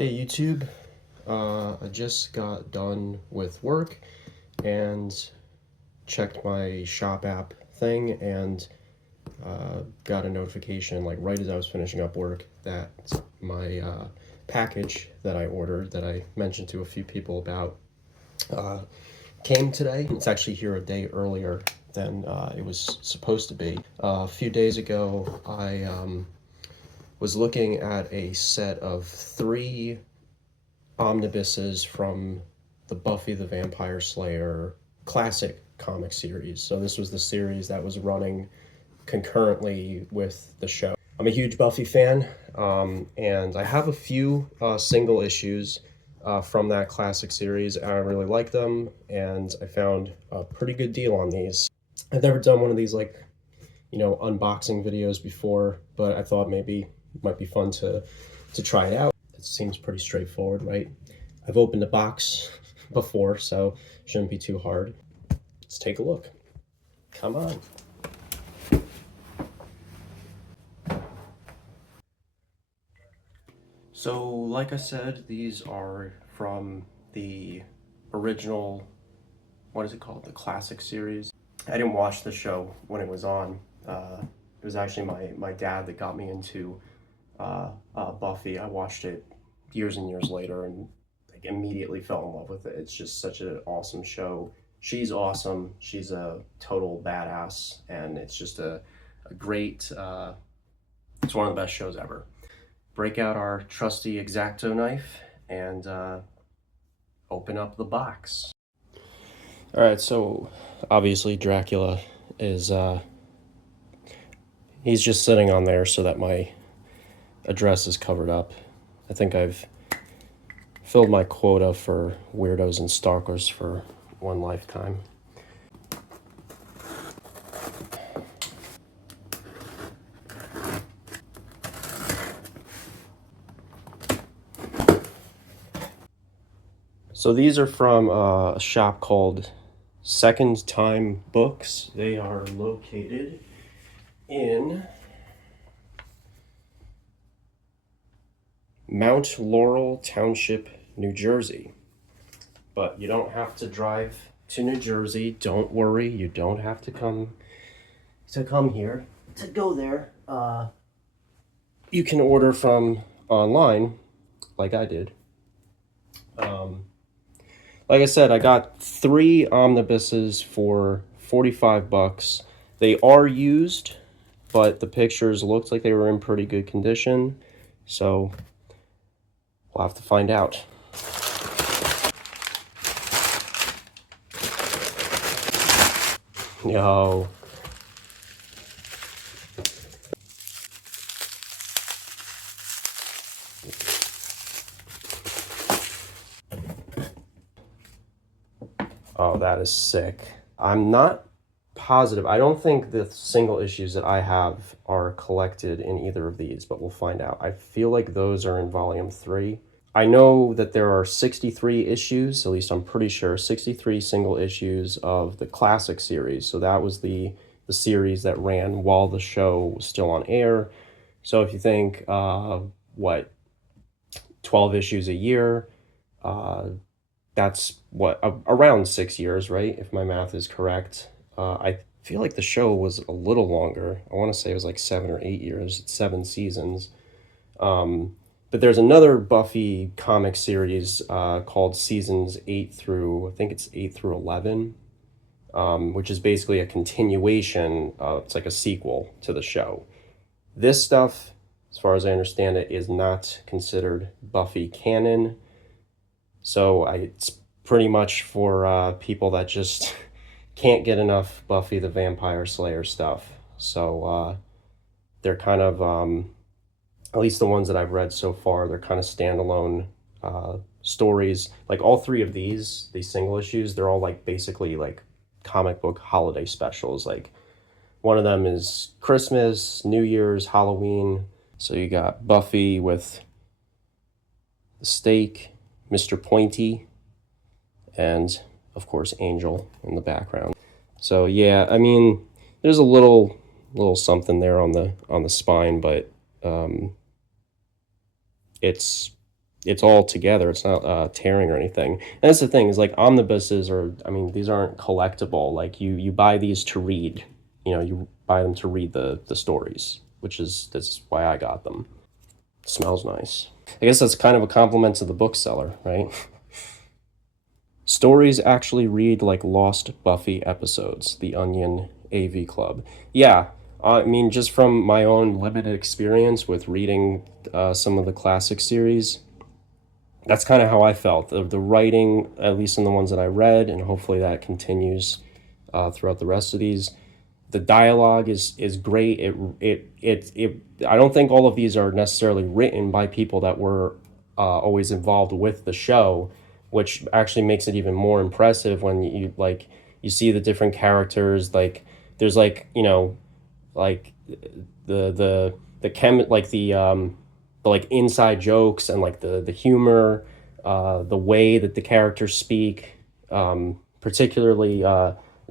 Hey YouTube, I just got done with work and checked my shop app thing and got a notification like right as I was finishing up work that my package that I ordered that I mentioned to a few people about came today. It's actually here a day earlier than it was supposed to be. A few days ago I was looking at a set of 3 omnibuses from the Buffy the Vampire Slayer classic comic series. So this was the series that was running concurrently with the show. I'm a huge Buffy fan, and I have a few single issues from that classic series, and I really like them, and I found a pretty good deal on these. I've never done one of these unboxing videos before, but I thought maybe it might be fun to try it out. It seems pretty straightforward, right? I've opened a box before, so it shouldn't be too hard. Let's take a look. Come on. So, like I said, these are from the original, what is it called? The classic series. I didn't watch the show when it was on. It was actually my dad that got me into Buffy. I watched it years and years later and immediately fell in love with it. It's just such an awesome show. She's awesome. She's a total badass, and it's just a great, it's one of the best shows ever. Break out our trusty X-Acto knife and open up the box. All right, so obviously Dracula is, he's just sitting on there so that my address is covered up. I think I've filled my quota for weirdos and stalkers for one lifetime. So these are from a shop called Second Time Books. They are located in Mount Laurel Township, New Jersey. But you don't have to drive to New Jersey. Don't worry, you don't have to come here to go there. You can order from online, like I did. Like I said, I got 3 omnibuses for $45. They are used, but the pictures looked like they were in pretty good condition. So we'll have to find out. Yo. Oh, that is sick. I'm not positive. I don't think the single issues that I have are collected in either of these, but we'll find out. I feel like those are in volume 3. I know that there are 63 issues, at least I'm pretty sure, 63 single issues of the classic series. So that was the series that ran while the show was still on air. So if you think, 12 issues a year, that's around 6 years, right? If my math is correct. I feel like the show was a little longer. I want to say it was like 7 or 8 years. It's 7 seasons. But there's another Buffy comic series called seasons 8 through, I think it's 8 through 11, which is basically a continuation. It's like a sequel to the show. This stuff, as far as I understand it, is not considered Buffy canon. So it's pretty much for people that just can't get enough Buffy the Vampire Slayer stuff. So they're kind of, at least the ones that I've read so far, they're kind of standalone stories. Like all 3 of these single issues, they're all like basically like comic book holiday specials. Like one of them is Christmas, New Year's, Halloween. So you got Buffy with the steak, Mr. Pointy, and of course Angel in the background. So yeah, I mean, there's a little something there on the spine, but it's it's all together. It's not tearing or anything. And that's the thing, is like omnibuses are, I mean, these aren't collectible. Like you buy these to read. You buy them to read the stories, that's why I got them. Smells nice. I guess that's kind of a compliment to the bookseller, right? Stories actually read like lost Buffy episodes, the Onion AV Club. Yeah, I mean, just from my own limited experience with reading some of the classic series, that's kind of how I felt. The writing, at least in the ones that I read, and hopefully that continues throughout the rest of these. The dialogue is great. It I don't think all of these are necessarily written by people that were always involved with the show, which actually makes it even more impressive when you see the different characters. Like there's like the chem like the like inside jokes and like the humor, the way that the characters speak, particularly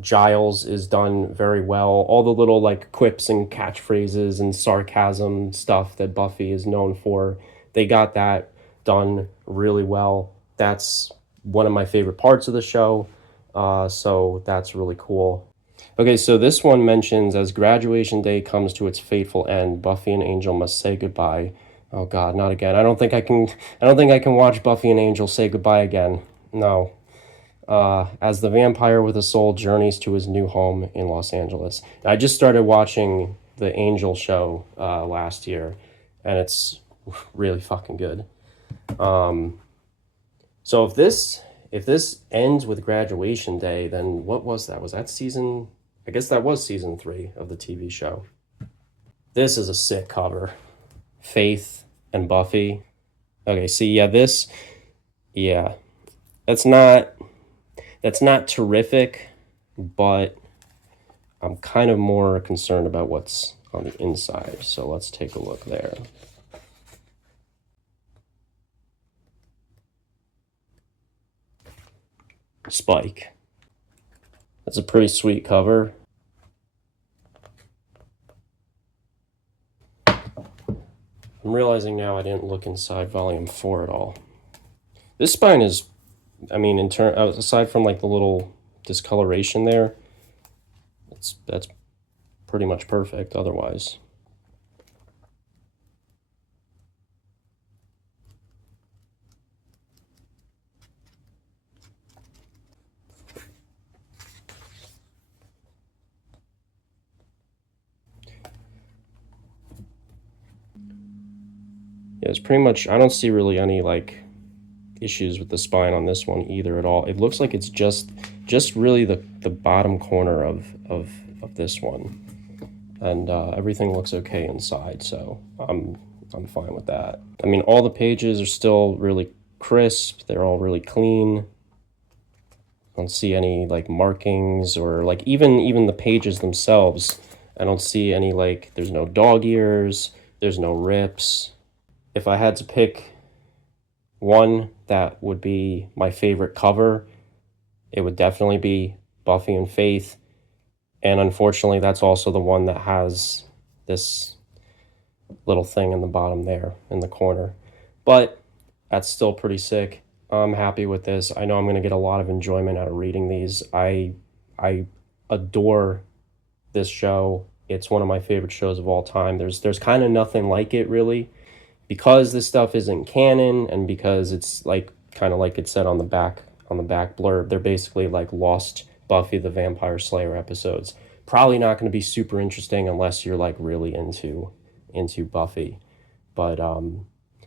Giles is done very well. All the little like quips and catchphrases and sarcasm stuff that Buffy is known for, they got that done really well. That's one of my favorite parts of the show. So that's really cool. Okay, so this one mentions as graduation day comes to its fateful end, Buffy and Angel must say goodbye. Oh God, not again. I don't think I can. I don't think I can watch Buffy and Angel say goodbye again. No. As the vampire with a soul journeys to his new home in Los Angeles. I just started watching the Angel show last year, and it's really fucking good. So if this ends with graduation day, then what was that? Was that season? I guess that was season 3 of the TV show. This is a sick cover. Faith and Buffy. Okay, see, yeah, that's not terrific, but I'm kind of more concerned about what's on the inside. So let's take a look there. Spike. That's a pretty sweet cover. I'm realizing now I didn't look inside volume 4 at all. This spine is, I mean, aside from like the little discoloration there, that's pretty much perfect otherwise. Yeah, it's pretty much, I don't see really any like issues with the spine on this one either at all. It looks like it's just really the bottom corner of this one, and everything looks okay inside, so I'm fine with that. I mean, all the pages are still really crisp. They're all really clean. I don't see any like markings or like even the pages themselves. I don't see any like, there's no dog ears, there's no rips. If I had to pick one that would be my favorite cover, it would definitely be Buffy and Faith. And unfortunately, that's also the one that has this little thing in the bottom there in the corner. But that's still pretty sick. I'm happy with this. I know I'm going to get a lot of enjoyment out of reading these. I adore this show. It's one of my favorite shows of all time. There's kind of nothing like it, really, because this stuff isn't canon, and because it's like kind of like it said on the back blurb, they're basically like lost Buffy the Vampire Slayer episodes. Probably not going to be super interesting unless you're like really into Buffy. But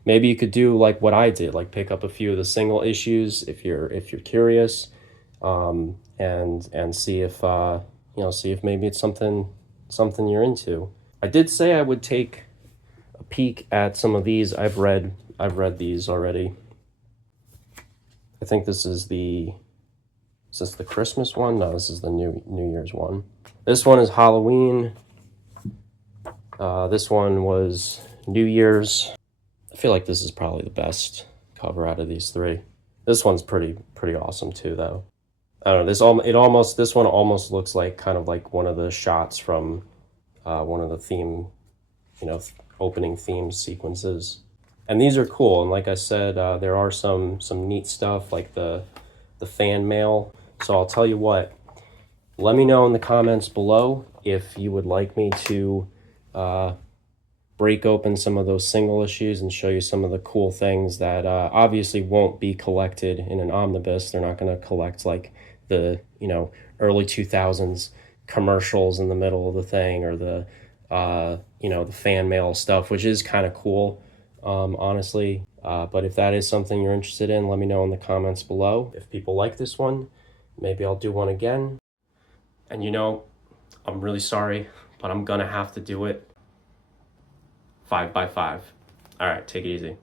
maybe you could do like what I did, like pick up a few of the single issues if you're curious, and see if see if maybe it's something you're into. I did say I would take a peek at some of these. I've read these already. I think this is the Christmas one? No, this is the New Year's one. This one is Halloween. This one was New Year's. I feel like this is probably the best cover out of these three. This one's pretty awesome too, though. I don't know. This one almost looks like kind of like one of the shots from one of the theme, opening theme sequences. And these are cool. And like I said, there are some neat stuff like the fan mail. So I'll tell you what. Let me know in the comments below if you would like me to break open some of those single issues and show you some of the cool things that obviously won't be collected in an omnibus. They're not going to collect like the, early 2000s commercials in the middle of the thing, or the, the fan mail stuff, which is kind of cool, honestly. But if that is something you're interested in, let me know in the comments below. If people like this one, maybe I'll do one again. And I'm really sorry, but I'm gonna have to do it 5 by 5. All right, take it easy.